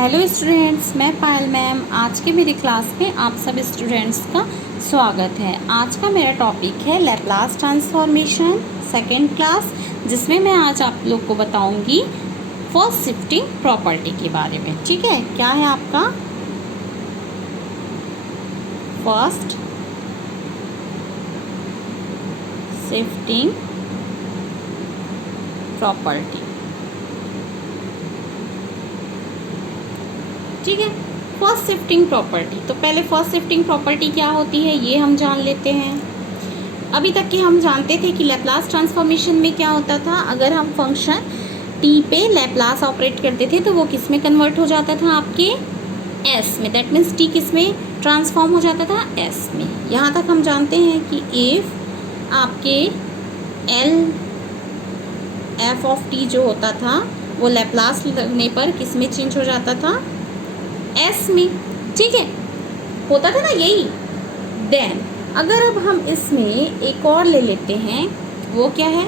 Hello students, मैं पायल ma'am. आज के मेरी क्लास में आप सब स्टूडेंट्स का स्वागत है। आज का मेरा टॉपिक है लैप्लास ट्रांसफॉर्मेशन सेकंड क्लास, जिसमें मैं आज आप लोग को बताऊंगी फर्स्ट शिफ्टिंग प्रॉपर्टी के बारे में। ठीक है, क्या है आपका फर्स्ट शिफ्टिंग प्रॉपर्टी। ठीक है, फर्स्ट शिफ्टिंग प्रॉपर्टी। तो पहले फर्स्ट शिफ्टिंग प्रॉपर्टी क्या होती है ये हम जान लेते हैं। अभी तक के हम जानते थे कि लैप्लास ट्रांसफॉर्मेशन में क्या होता था, अगर हम फंक्शन टी पे लैप्लास ऑपरेट करते थे तो वो किस में कन्वर्ट हो जाता था, आपके एस में। दैट मीन्स टी किस में ट्रांसफॉर्म हो जाता था, एस में। यहाँ तक हम जानते हैं कि इफ आपके एल एफ ऑफ टी जो होता था वो लैप्लास लगने पर किस में चेंज हो जाता था, एस में। ठीक है, होता था ना यही। देन अगर अब हम इसमें एक और ले लेते हैं, वो क्या है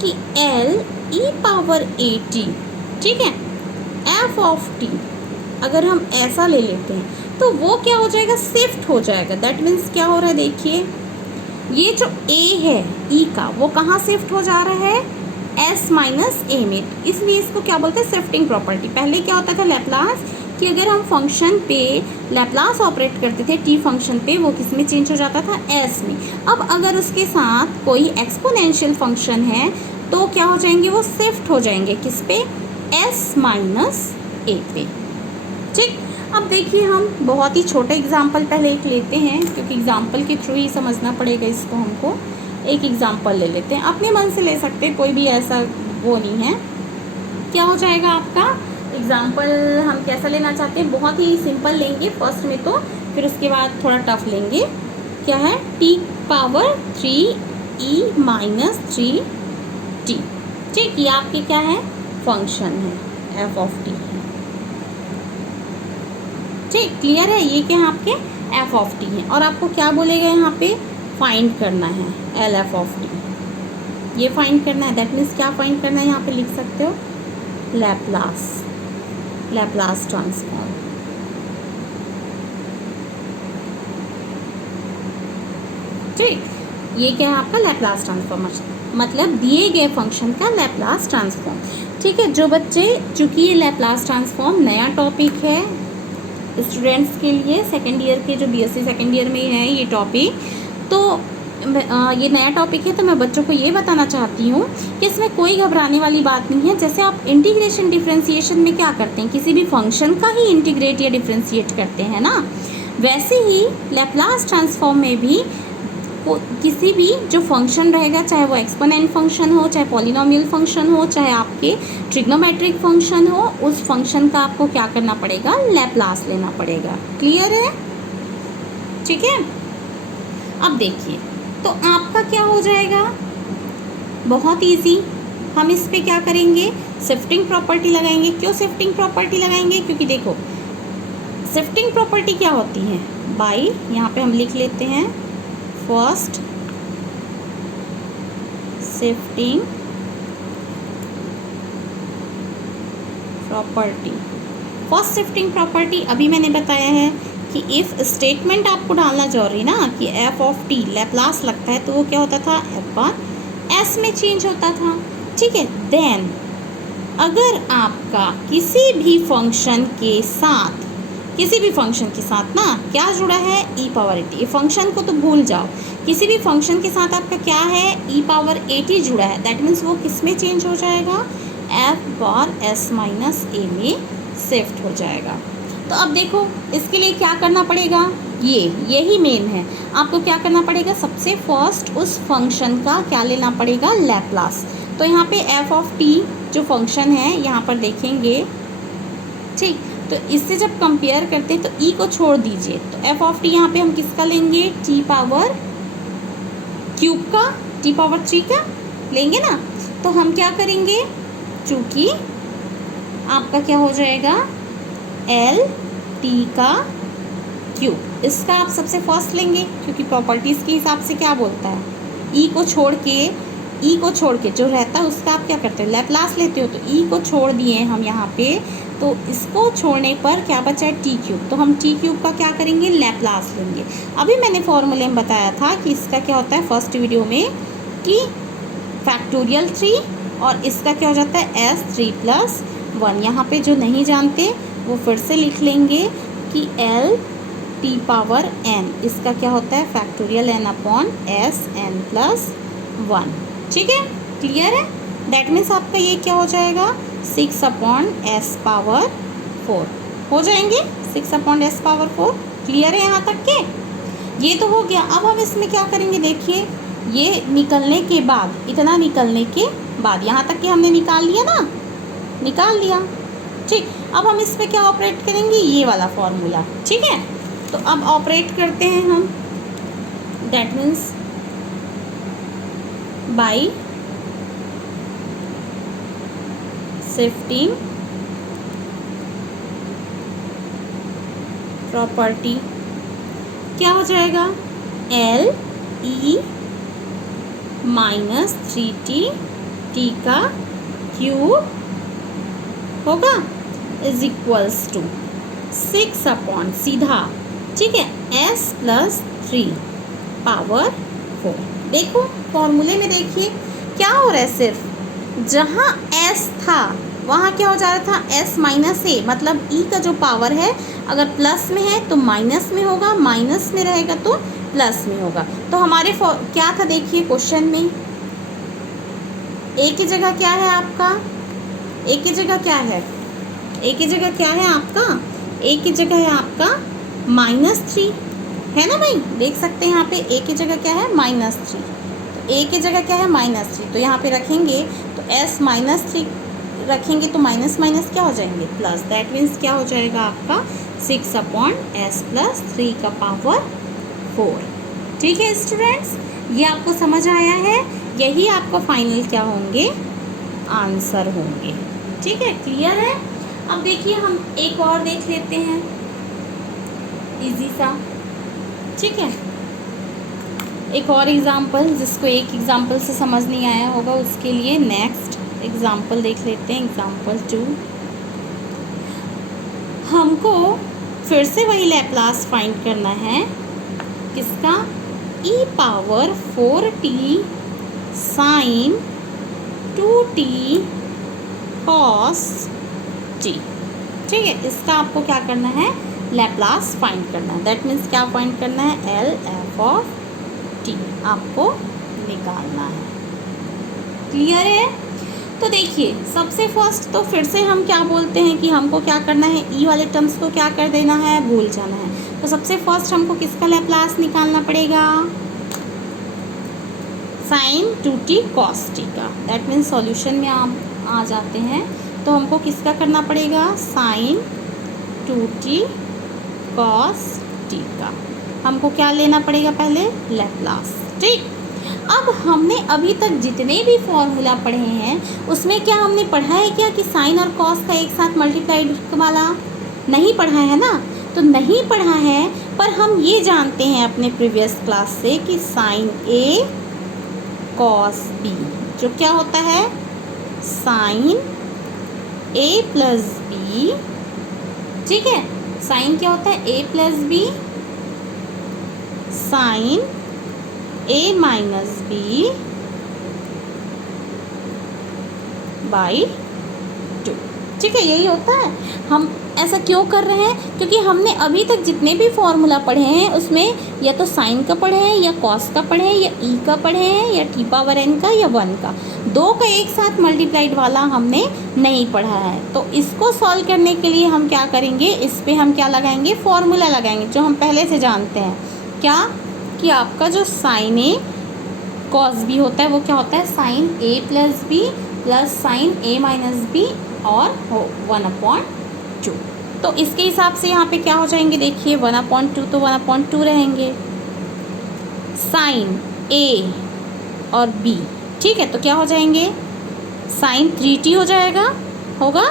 कि L E power A T, ठीक है, एफ ऑफ टी अगर हम ऐसा ले लेते हैं तो वो क्या हो जाएगा, शिफ्ट हो जाएगा। दैट मीन्स क्या हो रहा है, देखिए ये जो ए है ई का, वो कहाँ शिफ्ट हो जा रहा है, एस माइनस ए में। इसलिए इसको क्या बोलते हैं, शिफ्टिंग प्रॉपर्टी। पहले क्या होता था लैप्लास कि अगर हम फंक्शन पे लैप्लास ऑपरेट करते थे टी फंक्शन पे, वो किस में चेंज हो जाता था, एस में। अब अगर उसके साथ कोई एक्सपोनेंशियल फंक्शन है तो क्या हो जाएंगे, वो शिफ्ट हो जाएंगे किस पे, एस माइनस ए पे। ठीक, अब देखिए हम बहुत ही छोटा एग्जाम्पल पहले एक लेते हैं, क्योंकि एग्जाम्पल के थ्रू ही समझना पड़ेगा इसको हमको। एक एग्जाम्पल ले लेते हैं, अपने मन से ले सकते हैं, कोई भी ऐसा वो नहीं है। क्या हो जाएगा आपका एग्जाम्पल, हम कैसा लेना चाहते हैं, बहुत ही सिंपल लेंगे फर्स्ट में, तो फिर उसके बाद थोड़ा टफ लेंगे। क्या है, T power 3e minus 3t। ठीक, ये आपके क्या है, फंक्शन है एफ ऑफ टी। ठीक, क्लियर है, ये क्या है आपके एफ ऑफ टी है। और आपको क्या बोलेगा यहाँ पे, फाइंड करना है एल एफ ऑफ टी, ये फाइंड करना है। दैट मीन्स क्या फाइंड करना है, यहाँ पे लिख सकते हो लैप्लास ट्रांसफॉर्म। ठीक, ये क्या है आपका लैप्लास ट्रांसफॉर्मेशन, मतलब दिए गए फंक्शन का लैप्लास ट्रांसफॉर्म। ठीक है, जो बच्चे, चूंकि ये लैप्लास ट्रांसफॉर्म नया टॉपिक है स्टूडेंट्स के लिए, सेकेंड ईयर के जो बीएससी सेकेंड ईयर में है ये टॉपिक, तो ये नया टॉपिक है, तो मैं बच्चों को ये बताना चाहती हूँ कि इसमें कोई घबराने वाली बात नहीं है। जैसे आप इंटीग्रेशन डिफरेंशिएशन में क्या करते हैं, किसी भी फंक्शन का ही इंटीग्रेट या डिफरेंशिएट करते हैं ना, वैसे ही लैप्लास ट्रांसफॉर्म में भी किसी भी जो फंक्शन रहेगा, चाहे वो एक्सपोनेंट फंक्शन हो, चाहे पॉलिनोमियल फंक्शन हो, चाहे आपके ट्रिग्नोमेट्रिक फंक्शन हो, उस फंक्शन का आपको क्या करना पड़ेगा, लैप्लास लेना पड़ेगा। क्लियर है, ठीक है। अब देखिए, तो आपका क्या हो जाएगा, बहुत इजी। हम इस पे क्या करेंगे, शिफ्टिंग प्रॉपर्टी लगाएंगे। क्यों शिफ्टिंग प्रॉपर्टी लगाएंगे, क्योंकि देखो शिफ्टिंग प्रॉपर्टी क्या होती है, बाई, यहाँ पे हम लिख लेते हैं first shifting property. First shifting property अभी मैंने बताया है कि इफ़ स्टेटमेंट आपको डालना जरूरी ना, कि एफ ऑफ टी लैप्लास लगता है, तो वो क्या होता था, एफ बार एस में चेंज होता था। ठीक है, देन अगर आपका किसी भी फंक्शन के साथ ना क्या जुड़ा है, ई पावर ए टी। फंक्शन को तो भूल जाओ, किसी भी फंक्शन के साथ आपका क्या है, ई पावर ए टी जुड़ा है। दैट मीन्स वो किस में चेंज हो जाएगा, एफ बार एस माइनस ए में शिफ्ट हो जाएगा। तो अब देखो इसके लिए क्या करना पड़ेगा, यही मेन है। आपको क्या करना पड़ेगा, सबसे फर्स्ट उस फंक्शन का क्या लेना पड़ेगा, लैप्लास। तो यहाँ पे एफ ऑफ टी जो फंक्शन है यहाँ पर देखेंगे, ठीक, तो इससे जब कंपेयर करते हैं तो ई को छोड़ दीजिए, तो एफ ऑफ टी यहाँ पे हम किसका लेंगे, टी पावर क्यूब का, टी पावर 3 का लेंगे ना। तो हम क्या करेंगे, चूँकि आपका क्या हो जाएगा, एल टी का क्यूब, इसका आप सबसे फर्स्ट लेंगे, क्योंकि प्रॉपर्टीज़ के हिसाब से क्या बोलता है, ई को छोड़ के जो रहता है उसका आप क्या करते हो, लैप्लास लेते हो। तो ई को छोड़ दिए हम यहाँ पे, तो इसको छोड़ने पर क्या बचा है, टी क्यूब। तो हम टी क्यूब का क्या करेंगे, लैप्लास लेंगे। अभी मैंने फॉर्मूले में बताया था कि इसका क्या होता है फर्स्ट वीडियो में कि फैक्टोरियल 3 और इसका क्या हो जाता है S3+1। यहाँ पे जो नहीं जानते वो फिर से लिख लेंगे कि LT⁻n इसका क्या होता है फैक्टोरियल n/Sn+1। ठीक है, क्लियर है। दैट मीन्स आपका ये क्या हो जाएगा 6/S⁴ हो जाएंगे 6/S⁴। क्लियर है यहाँ तक के, ये तो हो गया। अब हम इसमें क्या करेंगे, देखिए ये निकलने के बाद, इतना निकलने के बाद यहाँ तक के हमने निकाल लिया ना, निकाल लिया। ठीक, अब हम इस पर क्या ऑपरेट करेंगे, ये वाला फॉर्मूला। ठीक है, तो अब ऑपरेट करते हैं हम। That means by shifting property क्या हो जाएगा, LE -3T T का क्यूब होगा = 6 सीधा, ठीक है, S+3⁴। देखो फॉर्मूले में देखिए क्या हो रहा है, सिर्फ जहाँ S था वहाँ क्या हो जा रहा था S-A, मतलब E का जो पावर है अगर प्लस में है तो माइनस में होगा, माइनस में रहेगा तो प्लस में होगा। तो हमारे क्या था, देखिए क्वेश्चन में A की जगह क्या है आपका, A की जगह क्या है, A की जगह क्या है आपका, A की जगह है आपका -3, है ना भाई, देख सकते हैं यहाँ पे A की जगह क्या है -3। तो A की जगह क्या है -3, तो यहाँ पे रखेंगे तो S-3 रखेंगे तो माइनस माइनस क्या हो जाएंगे प्लस। दैट मीन्स क्या हो जाएगा आपका 6/S+3⁴। ठीक है स्टूडेंट्स, ये आपको समझ आया है, यही आपका फाइनल क्या होंगे, आंसर होंगे। ठीक है, क्लियर है। अब देखिए हम एक और देख लेते हैं इजी सा। ठीक है, एक और एग्जाम्पल, जिसको एक एग्जाम्पल से समझ नहीं आया होगा उसके लिए नेक्स्ट एग्जाम्पल देख लेते हैं। एग्जाम्पल 2, हमको फिर से वही लैप्लास फाइंड करना है, किसका, e⁴t sin 2t cos t। ठीक है, इसका आपको क्या करना है, लैप्लास फाइंड करना है। दैट मीन्स क्या फाइंड करना है, LF आपको निकालना है। क्लियर है। तो देखिए सबसे फर्स्ट तो फिर से हम क्या बोलते हैं कि हमको क्या करना है, ई वाले टर्म्स को क्या कर देना है, भूल जाना है। तो सबसे फर्स्ट हमको किसका लैप्लास निकालना पड़ेगा, sin 2t cos t का। दैट मीन्स सॉल्यूशन में आप आ जाते हैं तो हमको किसका करना पड़ेगा, sin 2t cos t का हमको क्या लेना पड़ेगा, पहले लैप्लास। ठीक, अब हमने अभी तक जितने भी फॉर्मूला पढ़े हैं उसमें क्या हमने पढ़ा है क्या कि साइन और कॉस का एक साथ मल्टीप्लाइड वाला, नहीं पढ़ा है ना। तो नहीं पढ़ा है, पर हम ये जानते हैं अपने प्रीवियस क्लास से कि साइन A कॉस B जो क्या होता है, साइन A + B। ठीक है, साइन क्या होता है, A + B sine A - B / 2। ठीक है, यही होता है। हम ऐसा क्यों कर रहे हैं, क्योंकि हमने अभी तक जितने भी फॉर्मूला पढ़े हैं उसमें या तो साइन का पढ़े हैं, या कॉस का पढ़े हैं, या ई का पढ़े हैं, या t⁻n का, या 1 का। 2 का एक साथ मल्टीप्लाइड वाला हमने नहीं पढ़ा है। तो इसको सॉल्व करने के लिए हम क्या करेंगे, इस पर हम क्या लगाएंगे, फॉर्मूला लगाएंगे जो हम पहले से जानते हैं। क्या कि आपका जो साइन A कॉस B होता है वो क्या होता है, sine A + B + sine A - B और 1/2। तो इसके हिसाब से यहाँ पे क्या हो जाएंगे, देखिए 1/2 तो 1/2 रहेंगे, साइन A और B। ठीक है, तो क्या हो जाएंगे, साइन 3t हो जाएगा, होगा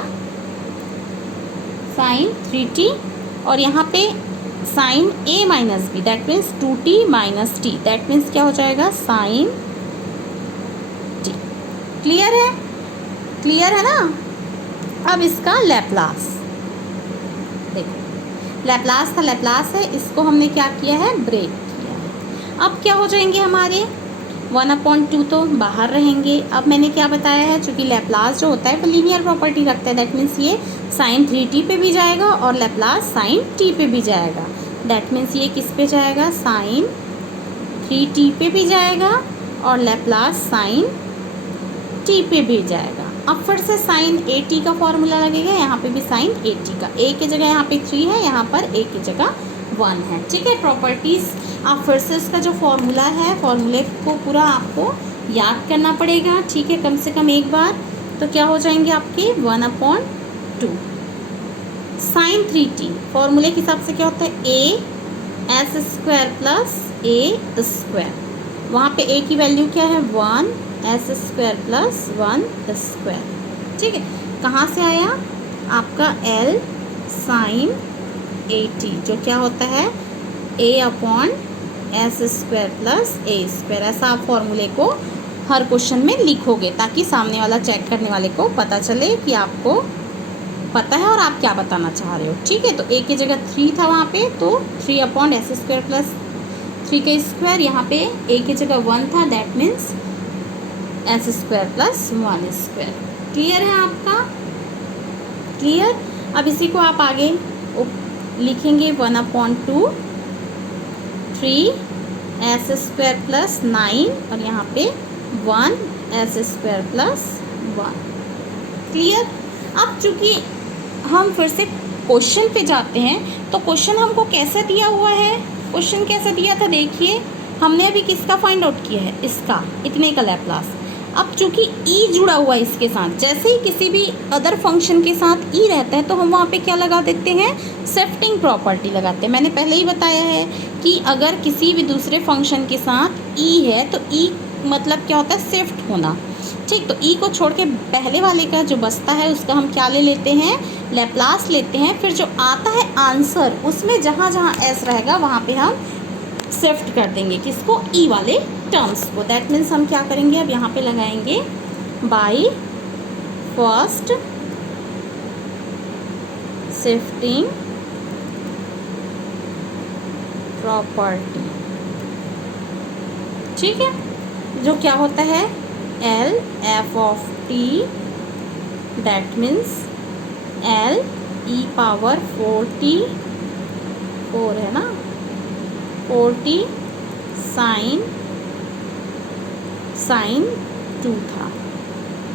साइन 3t, और यहाँ पे sine A - B that means 2t - t। That means क्या हो जाएगा, साइन t। क्लियर है, क्लियर है ना। अब इसका लैप्लास देखो, लैप्लास था, लैप्लास है, इसको हमने क्या किया है, ब्रेक किया है। अब क्या हो जाएंगे हमारे 1/2 तो बाहर रहेंगे। अब मैंने क्या बताया है, चूँकि लैप्लास जो होता है वो लीनियर प्रॉपर्टी रखता है, दैट मीन्स ये sin 3t पे भी जाएगा और लैप्लास sin t पे भी जाएगा। दैट मीन्स ये किस पे जाएगा, sin 3t पे भी जाएगा और लैप्लास sin t पे भी जाएगा। अब फिर से sin at का फॉर्मूला लगेगा, यहाँ पे भी sin at का, a की जगह यहाँ पे 3 है, यहाँ पर a की जगह 1 है। ठीक है, प्रॉपर्टीज़ आप फिर से इसका जो फॉर्मूला है, फॉर्मूले को पूरा आपको याद करना पड़ेगा। ठीक है, कम से कम एक बार। तो क्या हो जाएंगे आपके 1/2 sin 3t, फॉर्मूले के हिसाब से क्या होता है, a s² plus a square, वहाँ पे a की वैल्यू क्या है 1 s² प्लस 1 स्क्वायर। ठीक है, कहाँ से आया आपका l sin at, जो क्या होता है a/s² प्लस a²। ऐसा आप फॉर्मूले को हर क्वेश्चन में लिखोगे ताकि सामने वाला चेक करने वाले को पता चले कि आपको पता है और आप क्या बताना चाह रहे हो। ठीक है, तो a की जगह 3 था वहाँ पे, तो 3/s² प्लस 3 का स्क्वायर, यहाँ पे a की जगह 1 था, that means s² plus 1 square. Clear है आपका, क्लियर। अब इसी को आप आगे लिखेंगे 1/2 3s² प्लस 9 और यहाँ पे 1 s² प्लस 1। क्लियर। अब चूँकि हम फिर से क्वेश्चन पे जाते हैं, तो क्वेश्चन हमको कैसा दिया हुआ है, क्वेश्चन कैसा दिया था, देखिए हमने अभी किसका फाइंड आउट किया है, इसका, इतने का लैप्लास। अब चूँकि ई जुड़ा हुआ है इसके साथ, जैसे ही किसी भी अदर फंक्शन के साथ ई रहता है तो हम वहाँ पे क्या लगा देते हैं, शिफ्टिंग प्रॉपर्टी लगाते हैं। मैंने पहले ही बताया है कि अगर किसी भी दूसरे फंक्शन के साथ ई है तो ई मतलब क्या होता है, शिफ्ट होना। ठीक, तो ई को छोड़ के पहले वाले का जो बचता है उसका हम क्या ले लेते हैं, लैप्लास लेते हैं। फिर जो आता है आंसर, उसमें जहाँ जहाँ एस रहेगा वहाँ पे हम शिफ्ट कर देंगे किसको, ई वाले टर्म्स को। दैट मीन्स हम क्या करेंगे, अब यहाँ पे लगाएंगे बाई फर्स्ट शिफ्टिंग प्रॉपर्टी। ठीक है, जो क्या होता है L f(t), that means L e⁴t, 4 है ना, 4t sin 2 था,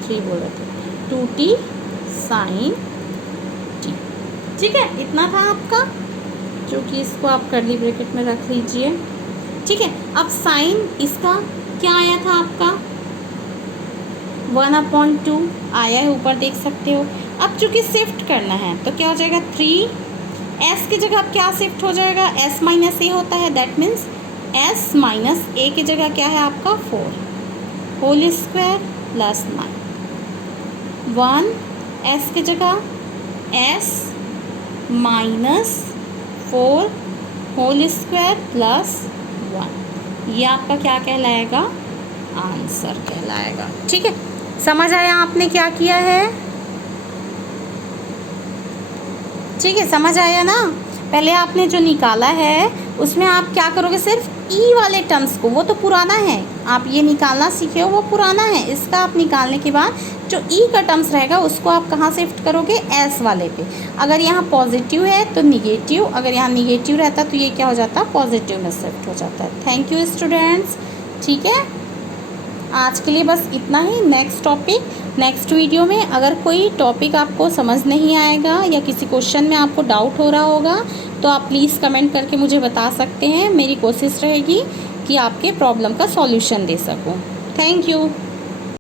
3 बोल रहे थे, 2t sin t। ठीक है, इतना था आपका, जो कि इसको आप कर्ली ब्रैकेट में रख लीजिए। ठीक है, अब साइन इसका क्या आया था आपका 1/2 आया है, ऊपर देख सकते हो। अब चूँकि शिफ्ट करना है तो क्या हो जाएगा, 3 s की जगह अब क्या शिफ्ट हो जाएगा, s माइनस a होता है, that means s minus a की जगह क्या है आपका 4 होल स्क्वायर प्लस 9, 1 s की जगह s minus 4 whole square plus 1। ये आपका क्या कहलाएगा, आंसर कहलाएगा। ठीक है, समझ आया आपने क्या किया है, ठीक है, समझ आया ना। पहले आपने जो निकाला है उसमें आप क्या करोगे, सिर्फ ई वाले टर्म्स को, वो तो पुराना है, आप ये निकालना सीखे हो वो पुराना है। इसका आप निकालने के बाद जो ई का टर्म्स रहेगा उसको आप कहाँ शिफ्ट करोगे, एस वाले पे। अगर यहाँ पॉजिटिव है तो निगेटिव, अगर यहाँ निगेटिव रहता तो ये क्या हो जाता, पॉजिटिव में शिफ्ट हो जाता है। Thank you students. ठीक है, आज के लिए बस इतना ही। नेक्स्ट टॉपिक नेक्स्ट वीडियो में। अगर कोई टॉपिक आपको समझ नहीं आएगा या किसी क्वेश्चन में आपको डाउट हो रहा होगा तो आप प्लीज़ कमेंट करके मुझे बता सकते हैं। मेरी कोशिश रहेगी कि आपके प्रॉब्लम का सॉल्यूशन दे सकूं। Thank you.